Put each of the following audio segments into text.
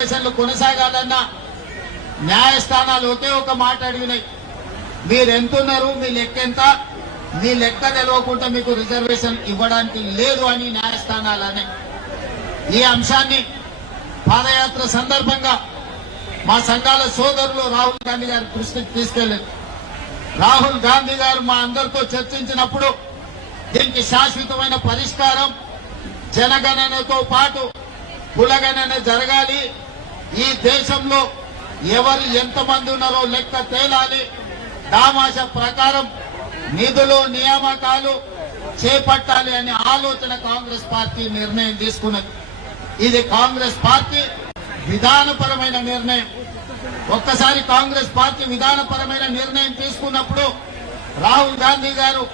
కొనసాగాలన్నా న్యాయస్థానాలు ఒకే ఒక మాట అడిగినాయి, మీరు ఎంతున్నారు, మీ లెక్క ఎంత, మీ లెక్క తెలవకుండా మీకు రిజర్వేషన్ ఇవ్వడానికి లేదు అని న్యాయస్థానాలనే. ఈ అంశాన్ని పాదయాత్ర సందర్భంగా మా సంఘాల సోదరులు రాహుల్ గాంధీ గారి దృష్టికి తీసుకెళ్లారు. రాహుల్ గాంధీ గారు మా అందరితో చర్చించినప్పుడు దీనికి శాశ్వతమైన పరిష్కారం జనగణనతో పాటు కులగణన జరగాలి, ఈ దేశంలో ఎవరు ఎంతమంది ఉన్నారో లెక్క తేలాలి, దామాష ప్రకారం నిధులు నియామకాలు చేపట్టాలి అనే ఆలోచన కాంగ్రెస్ పార్టీ నిర్ణయం తీసుకున్నది. ఇది కాంగ్రెస్ పార్టీ విధానపరమైన నిర్ణయం. ఒక్కసారి కాంగ్రెస్ పార్టీ విధానపరమైన నిర్ణయం తీసుకున్నప్పుడు రాహుల్ గాంధీ గారు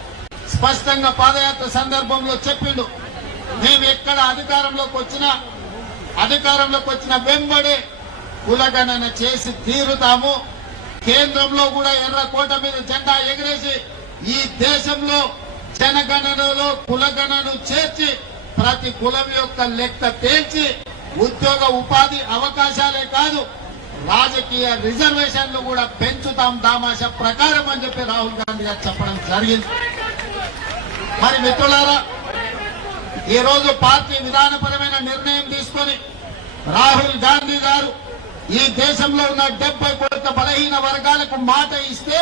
స్పష్టంగా పాదయాత్ర సందర్భంలో చెప్పిండు, మేము ఎక్కడ అధికారంలోకి వచ్చిన వెంబడే కులగణన చేసి తీరుతాము, కేంద్రంలో కూడా ఎర్రకోట మీద జెండా ఎగిరేసి ఈ దేశంలో జనగణనలో కులగణను చేర్చి ప్రతి కులం యొక్క లెక్క తేల్చి ఉద్యోగ ఉపాధి అవకాశాలే కాదు రాజకీయ రిజర్వేషన్లు కూడా పెంచుతాం దామాష ప్రకారం అని చెప్పి రాహుల్ గాంధీ గారు చెప్పడం జరిగింది. మరి మిత్రులారా, ఈ రోజు పార్టీ విధానపరమైన నిర్ణయం తీసుకొని రాహుల్ గాంధీ గారు ఈ దేశంలో ఉన్న 70 కోట్ల బలహీన వర్గాలకు మాట ఇస్తే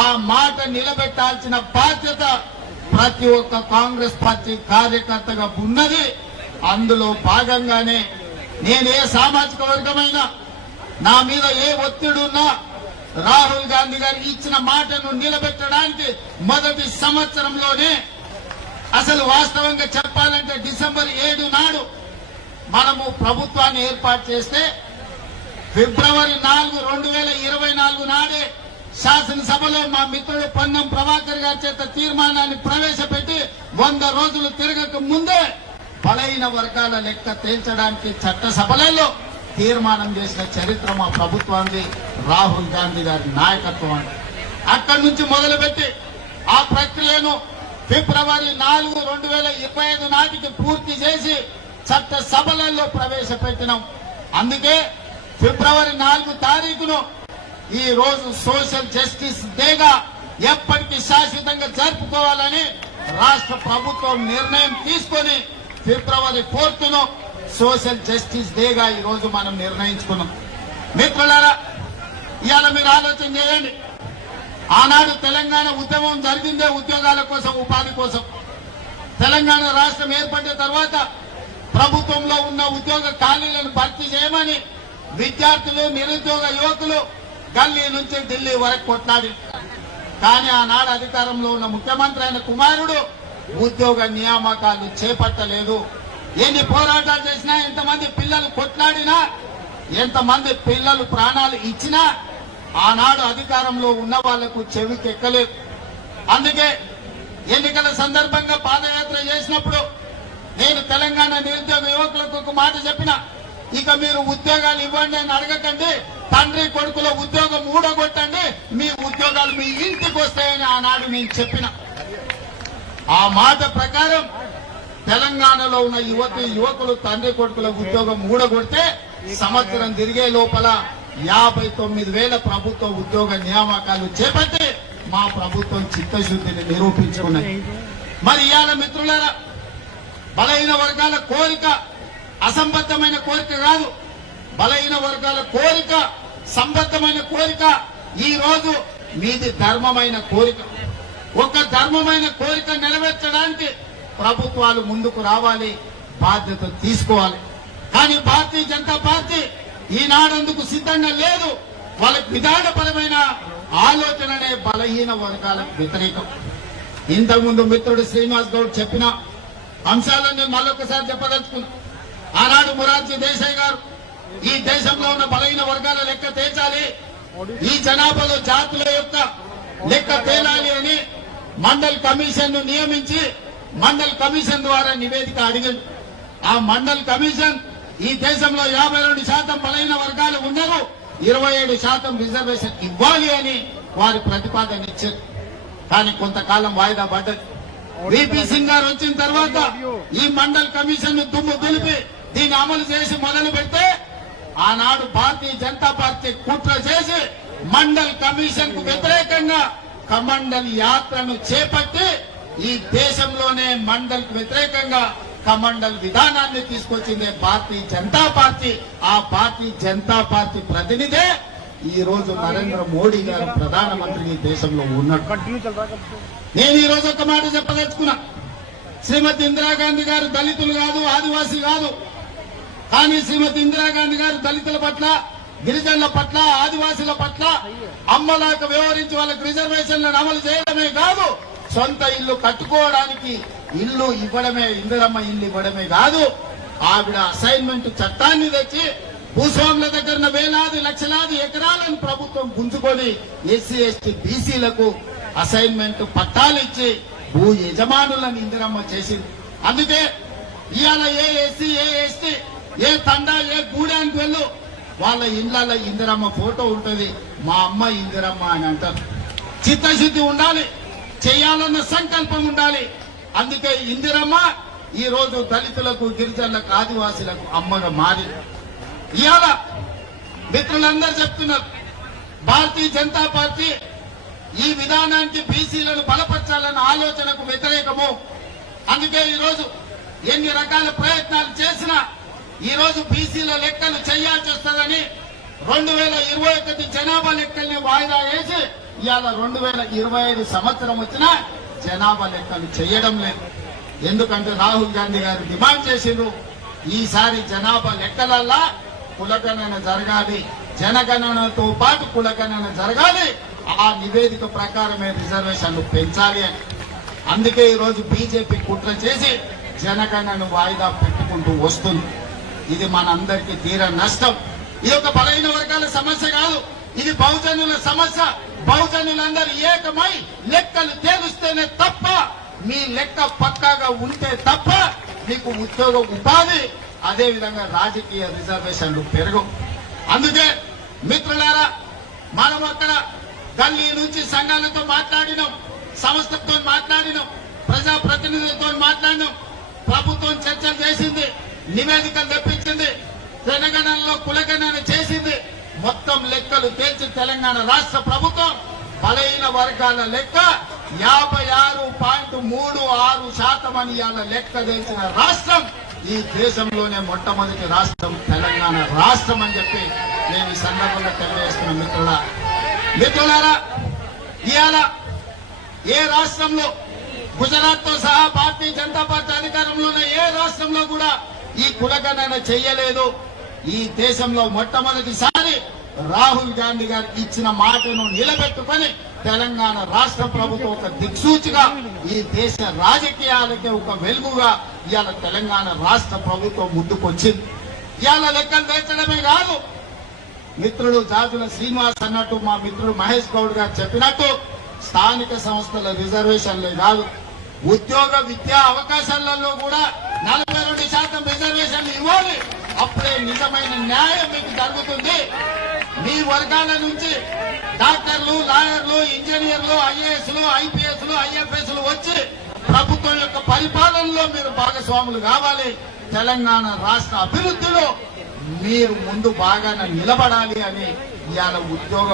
ఆ మాట నిలబెట్టాల్సిన బాధ్యత ప్రతి ఒక్క కాంగ్రెస్ పార్టీ కార్యకర్తగా ఉన్నది. అందులో భాగంగానే నేను ఏ సామాజిక వర్గమైనా నా మీద ఏ ఒత్తిడి ఉన్నా రాహుల్ గాంధీ గారు ఇచ్చిన మాటను నిలబెట్టడానికి మొదటి సంవత్సరంలోనే, అసలు వాస్తవంగా చెప్పాలంటే డిసెంబర్ 7 నాడు మనము ప్రభుత్వాన్ని ఏర్పాటు చేస్తే ఫిబ్రవరి 4, 2024 నాడే శాసనసభలో మా మిత్రుడు పొన్నం ప్రభాకర్ గారి చేత తీర్మానాన్ని ప్రవేశపెట్టి 100 రోజులు తిరగక ముందే బలహీన వర్గాల లెక్క తేల్చడానికి చట్టసభలలో తీర్మానం చేసిన చరిత్ర మా ప్రభుత్వానికి రాహుల్ గాంధీ గారి నాయకత్వం అని. అక్కడి నుంచి మొదలుపెట్టి ఆ ప్రక్రియను ఫిబ్రవరి 4, 2025 నాటికి పూర్తి చేసి చట్టసభలలో ప్రవేశపెట్టినాం. అందుకే ఫిబ్రవరి 4 తారీఖును ఈ రోజు సోషల్ జస్టిస్ డేగా ఎప్పటికీ శాశ్వతంగా జరుపుకోవాలని రాష్ట్ర ప్రభుత్వం నిర్ణయం తీసుకుని ఫిబ్రవరి 4ను సోషల్ జస్టిస్ డేగా ఈ రోజు మనం నిర్ణయించుకున్నాం. మిత్రులారా, ఇవాళ మీరు ఆలోచన చేయండి, ఆనాడు తెలంగాణ ఉద్యమం జరిగిందే ఉద్యోగాల కోసం, ఉపాధి కోసం. తెలంగాణ రాష్ట్రం ఏర్పడిన తర్వాత ప్రభుత్వంలో ఉన్న ఉద్యోగ ఖాళీలను భర్తీ చేయమని విద్యార్థులు, నిరుద్యోగ యువకులు గల్లీ నుంచి ఢిల్లీ వరకు కొట్లాడి, కానీ ఆనాడు అధికారంలో ఉన్న ముఖ్యమంత్రి అయిన కుమారుడు ఉద్యోగ నియామకాలు చేపట్టలేదు. ఎన్ని పోరాటాలు చేసినా, ఎంతమంది పిల్లలు కొట్లాడినా, ఎంతమంది పిల్లలు ప్రాణాలు ఇచ్చినా ఆనాడు అధికారంలో ఉన్న వాళ్లకు చెవికెక్కలేదు. అందుకే ఎన్నికల సందర్భంగా పాదయాత్ర చేసినప్పుడు నేను తెలంగాణ నిరుద్యోగ యువకులకు ఒక మాట చెప్పిన, ఇక మీరు ఉద్యోగాలు ఇవ్వండి అని అడగకండి, తండ్రి కొడుకుల ఉద్యోగం ఊడగొట్టండి, మీ ఉద్యోగాలు మీ ఇంటికి వస్తాయని ఆనాడు నేను చెప్పిన. ఆ మాట ప్రకారం తెలంగాణలో ఉన్న యువకులు తండ్రి కొడుకుల ఉద్యోగం ఊడగొడితే సంవత్సరం తిరిగే లోపల 59,000 ప్రభుత్వ ఉద్యోగ నియామకాలు చేపట్టి మా ప్రభుత్వం చిత్తశుద్ధిని నిరూపించుకున్నది. మరి ఇవాళ మిత్రులారా, బలహీన వర్గాల కోరిక అసంబద్ధమైన కోరిక కాదు, బలహీన వర్గాల కోరిక సంబద్ధమైన కోరిక. ఈ రోజు మీది ధర్మమైన కోరిక. ఒక ధర్మమైన కోరిక నెరవేర్చడానికి ప్రభుత్వాలు ముందుకు రావాలి, బాధ్యత తీసుకోవాలి. కానీ భారతీయ జనతా పార్టీ ఈనాడందుకు సిద్ధంగా లేదు. వాళ్ళకి విధానపరమైన ఆలోచననే బలహీన వర్గాలకు వ్యతిరేకం. ఇంతకుముందు మిత్రుడు శ్రీనివాస్ గౌడ్ చెప్పిన అంశాలన్నీ మళ్ళొకసారి చెప్పదలుచుకున్నా. ఆనాడు మొరార్జీ దేశాయ్ గారు ఈ దేశంలో ఉన్న బలహీన వర్గాల లెక్క తేల్చాలి, ఈ జనాభాలో జాతుల యొక్క లెక్క తేలాలి అని మండల్ కమిషన్ ను నియమించి మండల్ కమిషన్ ద్వారా నివేదిక అడిగారు. ఆ మండల్ కమిషన్ ఈ దేశంలో 52% బలహీన వర్గాలు ఉన్నారు, 27% రిజర్వేషన్ ఇవ్వాలి అని వారి ప్రతిపాదన ఇచ్చారు. కానీ కొంతకాలం వాయిదా పడ్డది. విపి సింగ్ గారు వచ్చిన తర్వాత ఈ మండల్ కమిషన్ ను దుమ్ము దులిపి దీన్ని అమలు చేసి మొదలు పెడితే ఆనాడు భారతీయ జనతా పార్టీ కుట్ర చేసి మండల్ కమిషన్ కు వ్యతిరేకంగా కమండల్ యాత్రను చేపట్టి ఈ దేశంలోనే మండల్ కు వ్యతిరేకంగా కమండల్ విధానాన్ని తీసుకొచ్చింది భారతీయ జనతా పార్టీ. ఆ భారతీయ జనతా పార్టీ ప్రతినిధే ఈ రోజు నరేంద్ర మోడీ గారు ప్రధానమంత్రి ఈ దేశంలో ఉన్నాడు. నేను ఈ రోజు ఒక మాట చెప్పదలుచుకున్నా. శ్రీమతి ఇందిరాగాంధీ గారు దళితులు కాదు, ఆదివాసీ కాదు. కానీ శ్రీమతి ఇందిరాగాంధీ గారు దళితుల పట్ల, గిరిజనుల పట్ల, ఆదివాసీల పట్ల అమ్మలాగా వ్యవహరించి వాళ్ళకి రిజర్వేషన్లను అమలు చేయడమే కాదు, సొంత ఇల్లు కట్టుకోవడానికి ఇల్లు ఇవ్వడమే, ఇందిరమ్మ ఇల్లు ఇవ్వడమే కాదు, ఆవిడ అసైన్మెంట్ చట్టాన్ని తెచ్చి భూస్వాముల దగ్గర వేలాది లక్షలాది ఎకరాలను ప్రభుత్వం గుంజుకొని ఎస్సీ ఎస్టీ బీసీలకు అసైన్మెంట్ పట్టాలు ఇచ్చి భూ యజమానులను ఇందిరమ్మ చేసింది. అందుకే ఇవాళ ఏ ఎస్సీ, ఏ ఎస్టీ, ఏ తండా, ఏ గూడానికి వెళ్ళు వాళ్ళ ఇళ్లలో ఇందిరమ్మ ఫోటో ఉంటుంది. మా అమ్మ ఇందిరమ్మ అని అంటారు. చిత్తశుద్ధి ఉండాలి, చేయాలన్న సంకల్పం ఉండాలి. అందుకే ఇందిరమ్మ ఈ రోజు దళితులకు, గిరిజనులకు, ఆదివాసీలకు అమ్మగా మారి ఇవాళ మిత్రులందరూ చెప్తున్నారు భారతీయ జనతా పార్టీ ఈ విధానానికి బీసీలను బలపరచాలన్న ఆలోచనకు వ్యతిరేకము. అందుకే ఈ రోజు ఎన్ని రకాల ప్రయత్నాలు చేసినా ఈ రోజు బీసీల లెక్కలు చేయాల్సి వస్తుందని 2021 జనాభా లెక్కల్ని వాయిదా వేసి ఇవాళ 2025 సంవత్సరం వచ్చినా జనాభా లెక్కలు చేయడం లేదు. ఎందుకంటే రాహుల్ గాంధీ గారు డిమాండ్ చేసిండ్రు, ఈసారి జనాభా లెక్కలల్లా కులగణన జరగాలి, జనగణనతో పాటు కులగణన జరగాలి, ఆ నివేదిక ప్రకారమే రిజర్వేషన్లు పెంచాలి అని. అందుకే ఈ రోజు బీజేపీ కుట్ర చేసి జనగణనను వాయిదా పెట్టుకుంటూ వస్తుంది. ఇది మనందరికీ తీర నష్టం. ఇది ఒక బలహీన వర్గాల సమస్య కాదు, ఇది బహుజనుల సమస్య. బహుజనులందరూ ఏకమై లెక్కలు తేలుస్తేనే తప్ప, మీ లెక్క పక్కాగా ఉంటే తప్ప మీకు ఉద్యోగ ఉపాధి, అదే విధంగా రాజకీయ రిజర్వేషన్లు పెరగవు. అందుకే మిత్రులారా, మనం అక్కడ గల్లీ నుంచి సంఘాలతో మాట్లాడినాం, సంస్థలతో మాట్లాడినాం, ప్రజా ప్రతినిధులతో మాట్లాడినాం. ప్రభుత్వం చర్చలు చేసింది, నివేదికలు తెప్పించింది, జనగణనలో కులగణన చేసింది. మొత్తం లెక్కలు తేల్చి తెలంగాణ రాష్ట్ర ప్రభుత్వం బలహీన వర్గాల లెక్క 56.36% అని ఇవాళ లెక్క తెలిసిన రాష్ట్రం ఈ దేశంలోనే మొట్టమొదటి రాష్ట్రం తెలంగాణ రాష్ట్రం అని చెప్పి నేను ఈ సందర్భంగా తెలియజేస్తున్న మిత్రులారా, ఇవాళ ఏ రాష్ట్రంలో, గుజరాత్ తో సహా భారతీయ జనతా పార్టీ అధికారంలో ఉన్న ఏ రాష్ట్రంలో కూడా ఈ కులగణన చెయ్యలేదు. ఈ దేశంలో మొట్టమొదటిసారి రాహుల్ గాంధీ గారు ఇచ్చిన మాటను నిలబెట్టుకొని తెలంగాణ రాష్ట్ర ప్రభుత్వం ఒక దిక్సూచిగా ఈ దేశ రాజకీయాలకే ఒక వెలుగుగా ఇవాళ తెలంగాణ రాష్ట్ర ప్రభుత్వం ముందుకొచ్చింది. ఇవాళ లెక్కలు తెచ్చడమే కాదు, మిత్రుడు జాజుల శ్రీనివాస్ అన్నట్టు, మా మిత్రుడు మహేష్ గౌడ్ గారు చెప్పినట్టు స్థానిక సంస్థల రిజర్వేషన్లే కాదు, ఉద్యోగ విద్యా అవకాశాలలో కూడా 42% రిజర్వేషన్లు ఇవ్వాలి. అప్పుడే నిజమైన న్యాయం మీకు జరుగుతుంది. మీ వర్గాల నుంచి డాక్టర్లు, లాయర్లు, ఇంజనీర్లు, ఐఏఎస్లు, ఐపీఎస్లు, ఐఎఫ్ఎస్లు వచ్చి ప్రభుత్వం యొక్క పరిపాలనలో మీరు భాగస్వాములు కావాలి. తెలంగాణ రాష్ట్ర అభివృద్ధిలో మీరు ముందు బాగానే నిలబడాలి అని ఇవాళ ఉద్యోగ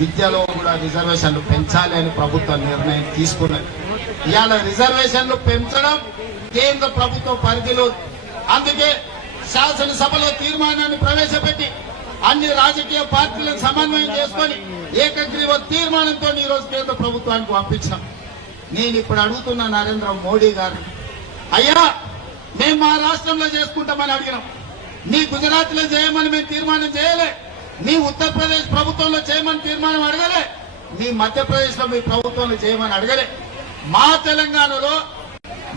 విద్యలో కూడా రిజర్వేషన్లు పెంచాలి అని ప్రభుత్వం నిర్ణయం తీసుకున్నది. ఇవాళ రిజర్వేషన్లు పెంచడం కేంద్ర ప్రభుత్వ పరిధిలో. అందుకే శాసనసభలో తీర్మానాన్ని ప్రవేశపెట్టి అన్ని రాజకీయ పార్టీలను సమన్వయం చేసుకొని ఏకగ్రీవ తీర్మానంతో ఈ రోజు కేంద్ర ప్రభుత్వానికి పంపించాం. నేను ఇప్పుడు అడుగుతున్న నరేంద్ర మోడీ గారు, అయ్యా మేము మా రాష్ట్రంలో చేసుకుంటామని అడిగినాం, మీ గుజరాత్ లో చేయమని మేము తీర్మానం చేయలే, మీ ఉత్తరప్రదేశ్ ప్రభుత్వంలో చేయమని తీర్మానం అడగలే, మీ మధ్యప్రదేశ్ లో మీ ప్రభుత్వంలో చేయమని అడగలే. మా తెలంగాణలో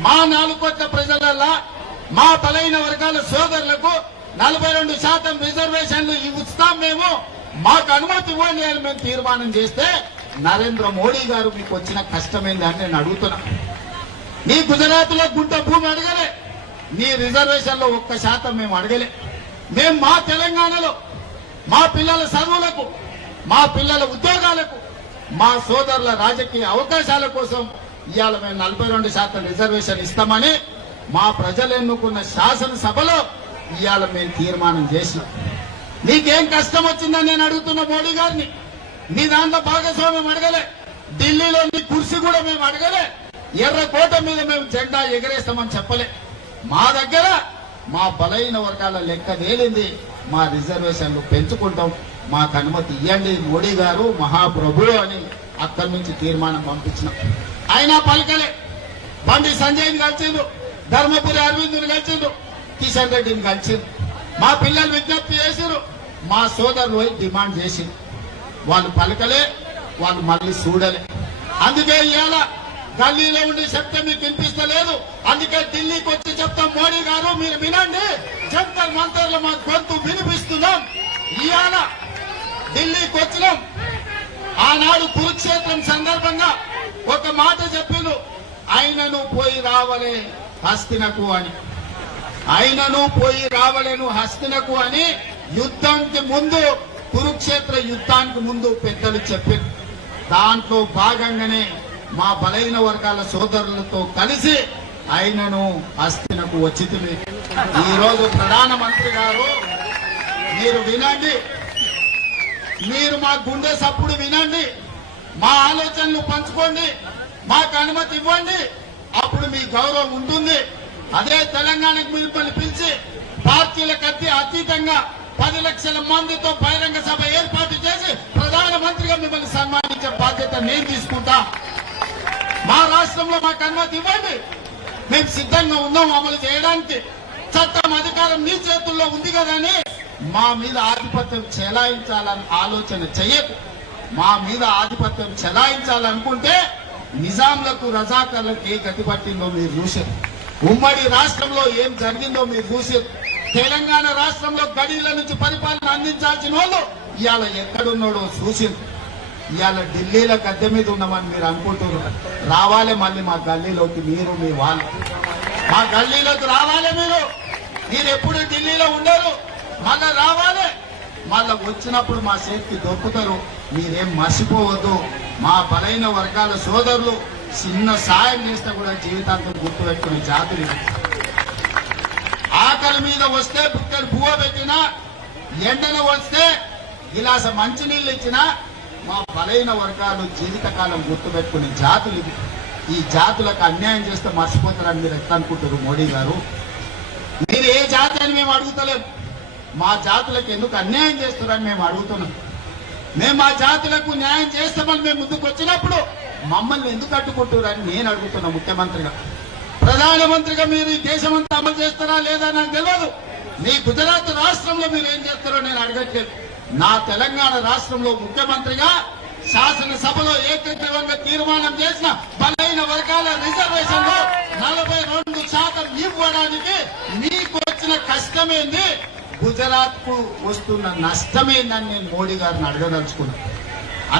మా 4 కోట్ల ప్రజలల్లా మా బలైన వర్గాల సోదరులకు 42% రిజర్వేషన్లు ఇస్తాం, మేము మాకు అనుమతి ఇవ్వండి అని మేము తీర్మానం చేస్తే నరేంద్ర మోడీ గారు మీకు వచ్చిన కష్టమైంది అని నేను అడుగుతున్నా. మీ గుజరాత్ లో గుంట భూమి అడగలే, మీ రిజర్వేషన్ లో 1% మేము అడగలే. మేము మా తెలంగాణలో మా పిల్లల చదువులకు, మా పిల్లల ఉద్యోగాలకు, మా సోదరుల రాజకీయ అవకాశాల కోసం ఇవాళ మేము 42% రిజర్వేషన్ ఇస్తామని మా ప్రజలు ఎన్నుకున్న శాసనసభలో ఇవాళ మేము తీర్మానం చేసినాం. నీకేం కష్టం వచ్చిందని నేను అడుగుతున్న మోడీ గారిని. నీ దాంట్లో భాగస్వామ్యం అడగలే, ఢిల్లీలో నీ కుర్చీ కూడా మేము అడగలే, ఎర్రకోట మీద మేము జెండా ఎగరేస్తామని చెప్పలే. మా దగ్గర మా బలైన వర్గాల లెక్క తేలింది, మా రిజర్వేషన్లు పెంచుకుంటాం, మాకు అనుమతి ఇవ్వండి మోడీ గారు మహాప్రభువు అని అక్కడి నుంచి తీర్మానం పంపించినాం. అయినా పలకలే. బండి సంజయ్ని కలిసిండు, ధర్మపురి అరవింద్ని కలిసిండు, కిషన్ రెడ్డిని కలిసిండు. మా పిల్లలు విజ్ఞప్తి చేసిరు, మా సోదరులు పోయి డిమాండ్ చేసిండు. వాళ్ళు పలకలే, వాళ్ళు మళ్ళీ చూడలే. అందుకే ఇవాళ గల్లీలో ఉండి చెప్తే మీకు వినిపిస్తలేదు. అందుకే ఢిల్లీకి వచ్చి చెప్తాం, మోడీ గారు మీరు వినండి, జంతర్ మంతర్లు మా గొంతు వినిపిస్తున్నాం. ఇవాళ ఢిల్లీకి వచ్చినాం. ఆనాడు కురుక్షేత్రం సందర్భంగా ఒక మాట చెప్పిండు, ఆయనను పోయి రావలే హస్తినకు అని. ఆయనను పోయి రావలేను హస్తినకు అని యుద్ధానికి ముందు, కురుక్షేత్ర యుద్ధానికి ముందు పెద్దలు చెప్పారు. దాంట్లో భాగంగానే మా బలైన వర్గాల సోదరులతో కలిసి ఆయనను హస్తినకు వచ్చింది. ఈ రోజు ప్రధానమంత్రి గారు మీరు వినండి, మీరు మా గుండె సప్పుడు వినండి, మా ఆలోచనలు పంచుకోండి, మాకు అనుమతి ఇవ్వండి, అప్పుడు మీ గౌరవం ఉంటుంది. అదే తెలంగాణకు మిమ్మల్ని పిలిచి పార్టీలకు అతీతంగా 10 లక్షల మందితో బహిరంగ సభ ఏర్పాటు చేసి ప్రధానమంత్రిగా మిమ్మల్ని సన్మానించే బాధ్యత నేను తీసుకుంటా. మా రాష్ట్రంలో మాకు అనుమతి ఇవ్వండి, మేము సిద్ధంగా ఉన్నాం అమలు చేయడానికి. చట్టం అధికారం నీ చేతుల్లో ఉంది కదని మా మీద ఆధిపత్యం చెలాయించాలని ఆలోచన చెయ్యకు. మా మీద ఆధిపత్యం చెలాయించాలనుకుంటే నిజాంలకు రజాకర్లకు ఏ గతి పట్టిందో మీరు చూసారు. ఉమ్మడి రాష్ట్రంలో ఏం జరిగిందో మీరు చూసారు. తెలంగాణ రాష్ట్రంలో గడీల నుంచి పరిపాలన అందించాల్సిన వాళ్ళు ఇవాళ ఎక్కడున్నాడో చూసారు. ఇవాళ ఢిల్లీలో గద్దె మీద ఉన్నామని మీరు అనుకుంటున్నారు. రావాలి మళ్ళీ మా గల్లీలోకి, మీరు మీ వాళ్ళు మా గల్లీలోకి రావాలి. మీరు ఎప్పుడు ఢిల్లీలో ఉండరు, మళ్ళా రావాలి. మళ్ళా వచ్చినప్పుడు మా చేతికి దొరుకుతారు. మీరేం మర్చిపోవద్దు. మా బలైన వర్గాల సోదరులు చిన్న సాయం చేస్తే కూడా జీవితాంతం గుర్తుపెట్టుకునే జాతులు. ఆకలి మీద వస్తే బుక్కడు పువ్వ పెట్టినా, ఎండను వస్తే గిలాస మంచినీళ్ళు ఇచ్చినా మా బలైన వర్గాలు జీవితకాలం గుర్తుపెట్టుకునే జాతులు ఇది. ఈ జాతులకు అన్యాయం చేస్తే మర్చిపోతారని మీరు ఎట్లా అనుకుంటారు మోడీ గారు? మీరు ఏ జాతి అని మేము అడుగుతలేము, మా జాతులకు ఎందుకు అన్యాయం చేస్తారని మేము అడుగుతున్నాం. మేము మా జాతులకు న్యాయం చేస్తామని మేము ముందుకు వచ్చినప్పుడు మమ్మల్ని ఎందుకు అడ్డుకుంటారని నేను అడుగుతున్నా. ముఖ్యమంత్రిగా, ప్రధానమంత్రిగా మీరు ఈ దేశమంతా అమలు చేస్తారా లేదా నాకు తెలియదు. మీ గుజరాత్ రాష్ట్రంలో మీరు ఏం చేస్తారో నేను అడగట్లేదు. నా తెలంగాణ రాష్ట్రంలో ముఖ్యమంత్రిగా శాసనసభలో ఏకగ్రీవంగా తీర్మానం చేసిన బలైన వర్గాల రిజర్వేషన్ లో 42% ఇవ్వడానికి మీకు వచ్చిన కష్టమేంది, గుజరాత్ కు వస్తున్న నష్టమేందని నేను మోడీ గారిని అడగదలుచుకున్నాను.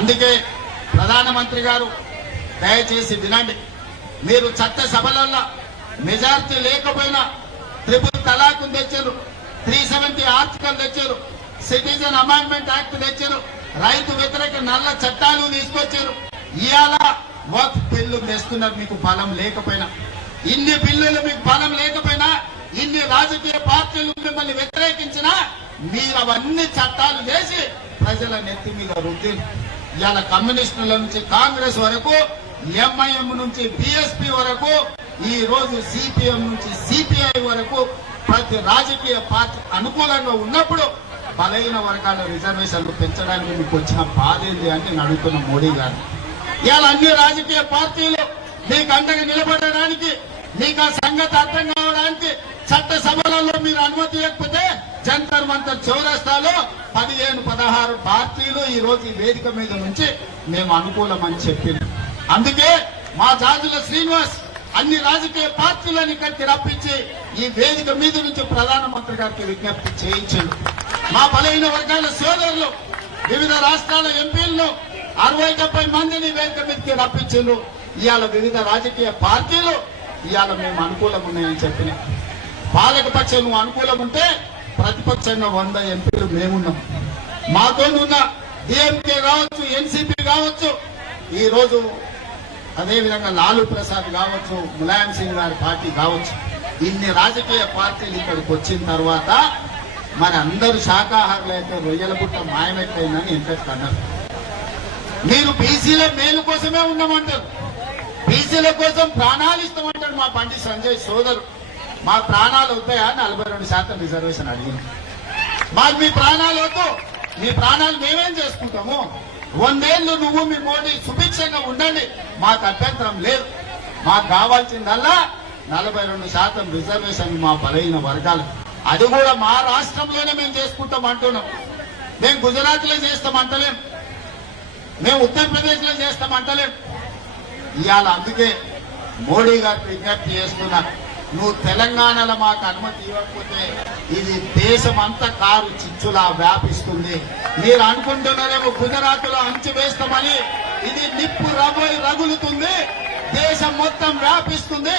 అందుకే ప్రధానమంత్రి గారు దయచేసి వినండి. మీరు చట్టసభలలో మెజార్టీ లేకపోయినా ట్రిపుల్ తలాక్ తెచ్చారు, 370 ఆర్టికల్ తెచ్చారు, సిటిజన్ అమెండ్మెంట్ యాక్ట్ తెచ్చారు, రైతు వ్యతిరేక నల్ల చట్టాలు తీసుకొచ్చారు. ఇవాళ వక్ఫ్ బిల్లు తెస్తున్నారు. మీకు బలం లేకపోయినా, ఇన్ని బిల్లులు మీకు బలం లేకపోయినా, ఇన్ని రాజకీయ పార్టీలు మిమ్మల్ని వ్యతిరేకించినా మీరు అవన్నీ చట్టాలు చేసి ప్రజల నెత్తి మీద రుద్ది ఇవాళ కమ్యూనిస్టుల నుంచి కాంగ్రెస్ వరకు, ఎంఐఎం నుంచి బిఎస్పీ వరకు, ఈ రోజు సిపిఎం నుంచి సిపిఐ వరకు ప్రతి రాజకీయ పార్టీ అనుకూలంగా ఉన్నప్పుడు బలైన వర్గాల రిజర్వేషన్లు పెంచడానికి మీకు వచ్చిన బాధ ఏంటి అంటే నేను అడుగుతున్న మోడీ గారు. ఇవాళ అన్ని రాజకీయ పార్టీలు మీకు అండగా నిలబడడానికి, మీకు ఆ సంగతి అర్థం కావడానికి చట్టసభలలో మీరు అనుమతి ఇవ్వకపోతే జంతర్ మంతర్ చౌరస్తాలో 15-16 పార్టీలు ఈ రోజు ఈ వేదిక మీద నుంచి మేము అనుకూలమని చెప్పింది. అందుకే మా జాతుల శ్రీనివాస్ అన్ని రాజకీయ పార్టీలను ఇక్కడికి రప్పించి ఈ వేదిక మీద నుంచి ప్రధానమంత్రి గారికి విజ్ఞప్తి చేయించారు. మా బలహీన వర్గాల సోదరులు వివిధ రాష్ట్రాల ఎంపీలను 60-70 మందిని వేదిక మీదకి రప్పించారు. ఇవాళ వివిధ రాజకీయ పార్టీలు ఇవాళ మేము అనుకూలం ఉన్నాయని చెప్పిన. పాలకపక్షం నువ్వు అనుకూలం ఉంటే ప్రతిపక్షంగా 100 ఎంపీలు మేమున్నాం. మాతో ఉన్న డిఎంకే కావచ్చు, ఎన్సీపీ కావచ్చు, ఈ రోజు అదేవిధంగా లాలూ ప్రసాద్ కావచ్చు, ములాయం సింగ్ గారి పార్టీ కావచ్చు, ఇన్ని రాజకీయ పార్టీలు ఇక్కడికి వచ్చిన తర్వాత మరి అందరూ శాకాహారులు అయితే రొయ్యల పుట్ట మాయమెట్టయిందని ఇంట్రెస్ట్ అన్నారు. మీరు బీసీల మేలు కోసమే ఉన్నామంటారు, బీసీల కోసం ప్రాణాలు ఇస్తామంటాడు మా బండి సంజయ్ సోదరు. మా ప్రాణాలు వద్దాయా 42% రిజర్వేషన్ అడిగింది. మాకు మీ ప్రాణాలు వద్దు, మీ ప్రాణాలు మేమేం చేసుకుంటాము, 100 ఏళ్ళు నువ్వు మీ మోడీ సుభిక్షంగా ఉండండి, మాకు అభ్యంతరం లేదు. మాకు కావాల్సిందల్లా 42% రిజర్వేషన్ మా బలైన వర్గాలు. అది కూడా మా రాష్ట్రంలోనే మేము చేసుకుంటాం అంటున్నాం. మేము గుజరాత్ లో చేస్తామంటలేం, మేము ఉత్తరప్రదేశ్ లో చేస్తామంటలేం. ఇవాళ అందుకే మోడీ గారికి విజ్ఞప్తి చేస్తున్నా, నువ్వు తెలంగాణలో మాకు అనుమతి ఇవ్వకపోతే ఇది దేశమంతా కారు చిచ్చులా వ్యాపిస్తుంది. మీరు అనుకుంటున్నారేమో గుజరాత్ లో అంచు వేస్తామని, ఇది నిప్పు రగులుతుంది, దేశం మొత్తం వ్యాపిస్తుంది,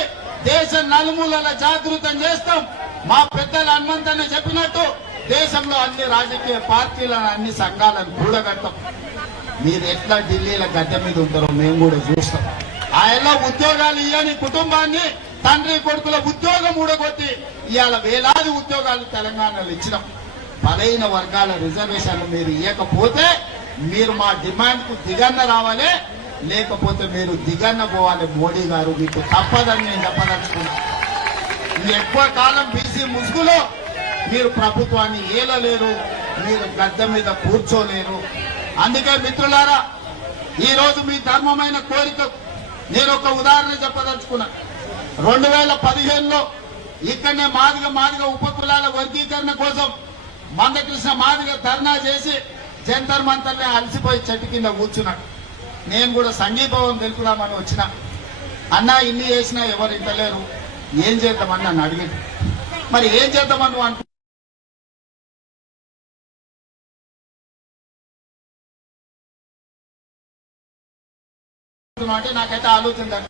దేశ నలుమూలల జాగృతం చేస్తాం. మా పెద్దలు హనుమంతన్న చెప్పినట్టు దేశంలో అన్ని రాజకీయ పార్టీలను అన్ని సంఘాలను కూడగడతాం. మీరు ఎట్లా ఢిల్లీల గడ్డ మీద ఉంటారో మేము కూడా చూస్తాం. ఆయనలో ఉద్యోగాలు ఇవ్వని కుటుంబాన్ని తండ్రి కొడుకుల ఉద్యోగం ఊడగొట్టి ఇవాళ వేలాది ఉద్యోగాలు తెలంగాణలో ఇచ్చినాం. బలైన వర్గాల రిజర్వేషన్లు మీరు ఇవ్వకపోతే మీరు మా డిమాండ్ కు దిగన్న రావాలి, లేకపోతే మీరు దిగన్న పోవాలి. మోడీ గారు మీకు తప్పదని నేను చెప్పదలుచుకున్నా. ఎక్కువ కాలం బీసీ ముసుగులో మీరు ప్రభుత్వాన్ని ఏలలేరు, మీరు గద్దె మీద కూర్చోలేరు. అందుకే మిత్రులారా, ఈ రోజు మీ ధర్మమైన కోరిక నేను ఒక ఉదాహరణ చెప్పదలుచుకున్నా. 2015లో ఇక్కడనే మాదిగ ఉపకులాల వర్గీకరణ కోసం మందకృష్ణ మాదిగ ధర్నా చేసి జంతర్ మంతర్నే అలసిపోయి చెట్టు కింద కూర్చున్నాడు. నేను కూడా సంఘీభావం తెలుపుదామని వచ్చిన. అన్నా ఇన్ని చేసినా ఎవరు ఇంటలేరు, ఏం చేద్దామని నన్ను అడిగింది. మరి ఏం చేద్దామని నువ్వు అనుకుంటున్నా అంటే నాకైతే ఆలోచన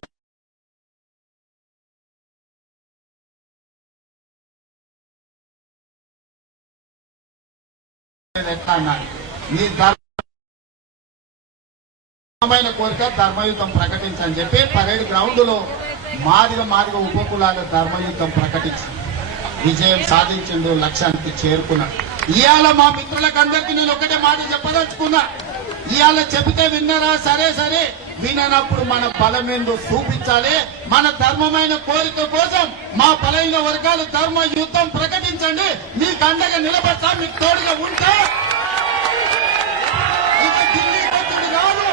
ఎట్లా అన్నారు. మీ ధర్మమైన కోరిక ధర్మయుద్ధం ప్రకటించని చెప్పి పరేడ్ గ్రౌండ్ లో మాదిగ ఉపకులాల ధర్మయుద్ధం ప్రకటించి విజయం సాధించిండు, లక్ష్యానికి చేరుకున్నాడు. ఇవాళ మా మిత్రులకు అందరికీ నేను ఒకటే మాట చెప్పదలుచుకున్నా. ఇవాళ చెబితే విన్నరా, సరే విననప్పుడు మన బలమేందో చూపించాలి. మన ధర్మమైన కోరిక కోసం మా బలైన వర్గాలు ధర్మ యుద్ధం ప్రకటించండి. మీకు అండగా నిలబడతా, మీకు తోడుగా ఉంటా. ఇక ఢిల్లీ కొట్టుడు కాదు,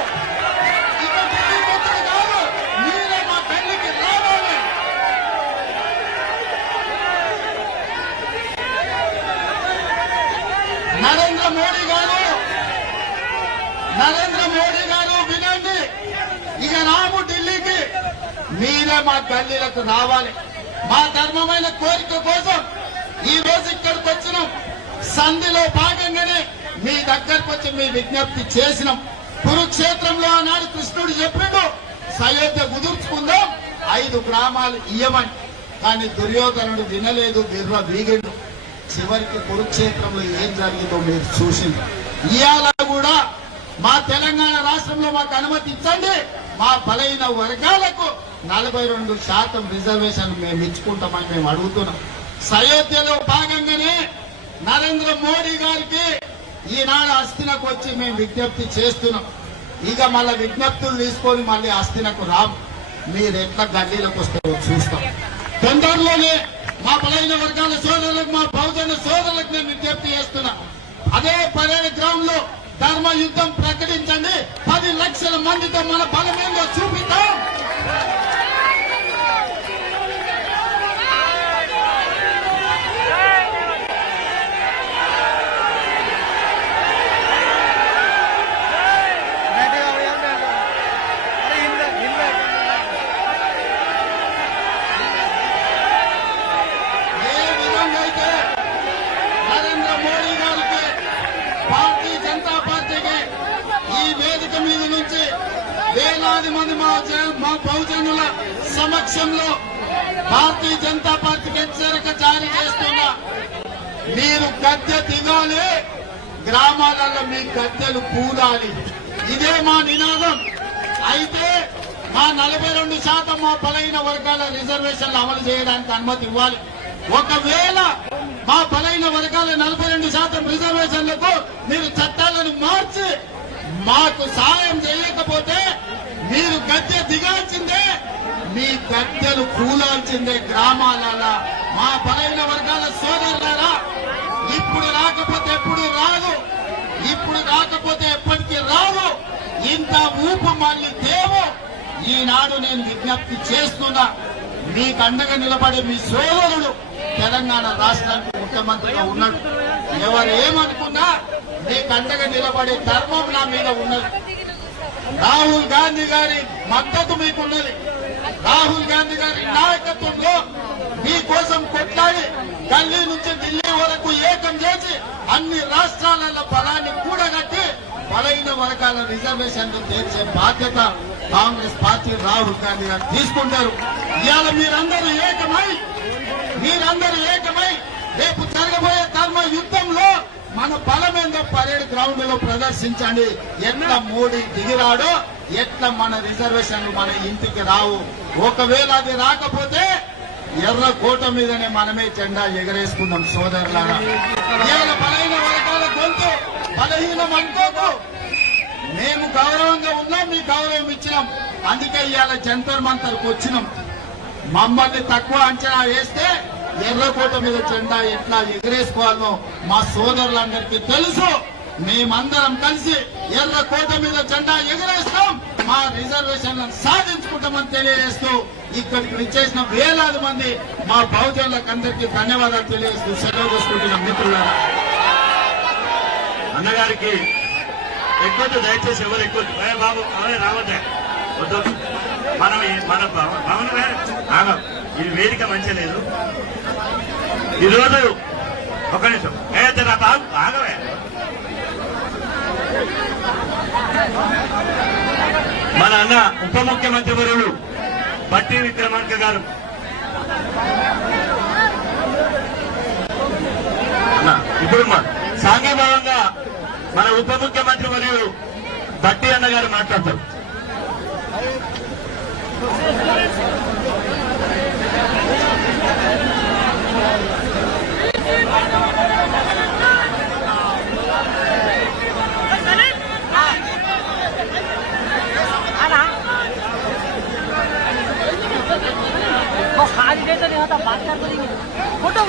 మీరే మా పెళ్లికి రావాలి. నరేంద్ర మోడీ గారు వినండి, ఇక రాము ఢిల్లీకి, మీరే మా గల్లీలకు రావాలి. మా ధర్మమైన కోరిక కోసం ఈ రోజు ఇక్కడికి వచ్చినాం. సంధిలో భాగంగానే మీ దగ్గరకు వచ్చి మీ విజ్ఞప్తి చేసినాం. కురుక్షేత్రంలో ఆనాడు కృష్ణుడు చెప్పిండు, సయోధ్య కుదుర్చుకుందాం, 5 గ్రామాలు ఇయ్యమని. కానీ దుర్యోధనుడు వినలేదు, బిర్ర వీగిండు. చివరికి కురుక్షేత్రంలో ఏం జరిగిందో మీరు చూసింది. ఇవాళ కూడా మా తెలంగాణ రాష్ట్రంలో మాకు అనుమతి ఇచ్చండి, మా బలైన వర్గాలకు 42% రిజర్వేషన్ మేము ఇచ్చుకుంటామని మేము అడుగుతున్నాం. సయోధ్యలో భాగంగానే నరేంద్ర మోడీ గారికి ఈనాడు అస్థినకు వచ్చి మేము విజ్ఞప్తి చేస్తున్నాం. ఇక మళ్ళీ విజ్ఞప్తులు తీసుకొని మళ్ళీ అస్థినకు రాము. మీరు ఎట్లా గల్లీలకు వస్తారో చూస్తాం. తొందరలోనే మా బలైన వర్గాల సోదరులకు, మా బహుజన సోదరులకు నేను విజ్ఞప్తి చేస్తున్నా. అదే పరేడ్ గ్రౌండ్ లో ధర్మ యుద్ధం ప్రకటించండి. 10 లక్షల మందితో మన బలమేందో చూపిద్దాం. ఏ విధంగా అయితే నరేంద్ర మోడీ గారికి, భారతీయ జనతా పార్టీకి ఈ వేదిక మీద నుంచి వేలాది మంది మా బహుజనుల సమక్షంలో భారతీయ జనతా పార్టీకి హెచ్చరిక జారీ చేస్తున్నా. మీరు గద్దె దిగాలి, గ్రామాలలో మీ గద్దెలు కూడాలి. ఇదే మా నినాదం. అయితే మా 42% మా బలైన వర్గాల రిజర్వేషన్లు అమలు చేయడానికి అనుమతి ఇవ్వాలి. ఒకవేళ మా బలైన వర్గాల 42% రిజర్వేషన్లకు మీరు చట్టాలను మార్చి మాకు సాయం చేయకపోతే మీరు గద్దె దిగాల్సిందే, మీ గద్దెలు కూలాల్సిందే గ్రామాలలో. మా బలైన వర్గాల సోదరులారా, ఇప్పుడు రాకపోతే ఎప్పుడు రాదు, ఇప్పుడు రాకపోతే ఎప్పటికీ రాదు. ఇంత ఊపు మళ్ళీ తేవు. ఈనాడు నేను విజ్ఞప్తి చేస్తున్నా, మీకు అండగా నిలబడే మీ సోదరుడు తెలంగాణ రాష్ట్రానికి ముఖ్యమంత్రిగా ఉన్నాడు. ఎవరు ఏమనుకున్నా మీకు అండగా నిలబడే ధర్మం నా మీద ఉన్నది. రాహుల్ గాంధీ గారి మద్దతు మీకున్నది. రాహుల్ గాంధీ గారి నాయకత్వంలో మీకోసం కొట్లాడి ఢిల్లీ నుంచి ఢిల్లీ వరకు ఏకం చేసి అన్ని రాష్ట్రాలలో బలాన్ని కూడగట్టి బలైన వర్గాల రిజర్వేషన్లు తీర్చే బాధ్యత కాంగ్రెస్ పార్టీ రాహుల్ గాంధీ గారు తీసుకుంటారు. ఇవాళ మీరందరూ ఏకమై రేపు జరగబోయే ధర్మ యుద్ధంలో మన బలమేందో పరేడ్ గ్రౌండ్ లో ప్రదర్శించండి. ఎట్లా మోడీ దిగిరాడో ఎట్లా మన రిజర్వేషన్లు మన ఇంటికి రావు. ఒకవేళ అది రాకపోతే ఎర్రకోట మీదనే మనమే జెండా ఎగరేసుకుందాం సోదరులారా. ఇవాళ బలహీన వర్గాల గొంతు బలహీనం అనుకోకు. మేము గౌరవంగా ఉన్నాం, మీ గౌరవం ఇచ్చినాం. అందుకే ఇవాళ జంతర్ మంతర్కు వచ్చినాం. మమ్మల్ని తక్కువ అంచనా వేస్తే ఎర్రకోట మీద జెండా ఎట్లా ఎగరేసుకోవాలో మా సోదరులందరికీ తెలుసు. మేమందరం కలిసి ఎర్రకోట మీద జెండా ఎగరేస్తాం, మా రిజర్వేషన్లను సాధించుకుంటామని తెలియజేస్తూ ఇక్కడికి విచ్చేసిన వేలాది మంది మా బహుజనులకు అందరికీ ధన్యవాదాలు తెలియజేస్తూ సెలవు తీసుకుంటున్నాం. మిత్రులారా, అన్నగారికి ఎక్కువ దయచేసి ఎవరు ఎక్కువ బాబు అవే రావద్దా వద్దు. మనం మన భవన్ గారు ఇది వేదిక మంచి లేదు. ఈరోజు ఒక నిమిషం ఆగవే. మన అన్న ఉప ముఖ్యమంత్రి వర్యులు బట్టి విక్రమార్క గారు ఇప్పుడు సాంఘీభావంగా మన ఉప ముఖ్యమంత్రి వర్యులు బట్టి అన్న గారు మాట్లాడతారు. आज नहीं होता बात कर फोटो